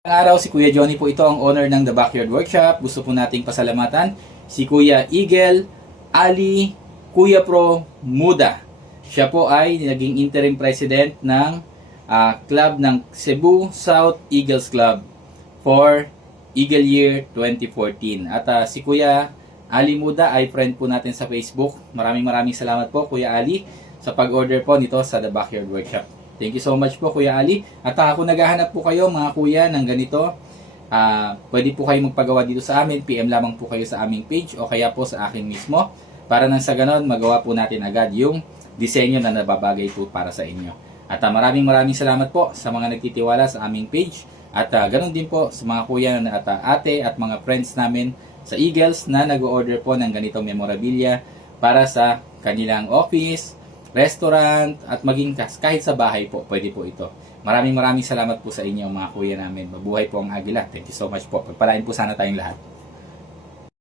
Ang araw, si Kuya Johnny po ito, ang owner ng The Backyard Workshop. Gusto po nating pasalamatan si Kuya Eagle Ali Kuya Pro Muda. Siya po ay naging interim president ng club ng Cebu South Eagles Club for Eagle Year 2014. At si Kuya Ali Muda ay friend po natin sa Facebook. Maraming salamat po Kuya Ali sa pag-order po nito sa The Backyard Workshop. Thank you so much po Kuya Ali. At kung naghahanap po kayo mga kuya ng ganito, pwede po kayo magpagawa dito sa amin. PM lamang po kayo sa aming page o kaya po sa akin mismo. Para nang sa ganon, magawa po natin agad yung disenyo na nababagay po para sa inyo. At maraming salamat po sa mga nagtitiwala sa aming page. At ganon din po sa mga kuya at ate at mga friends namin sa Eagles na nag-order po ng ganitong memorabilia para sa kanilang office, restaurant, at maging kahit sa bahay po, pwede po ito. Maraming salamat po sa inyo mga kuya namin. Mabuhay po ang Agila. Thank you so much po. Pagpalain po sana tayong lahat.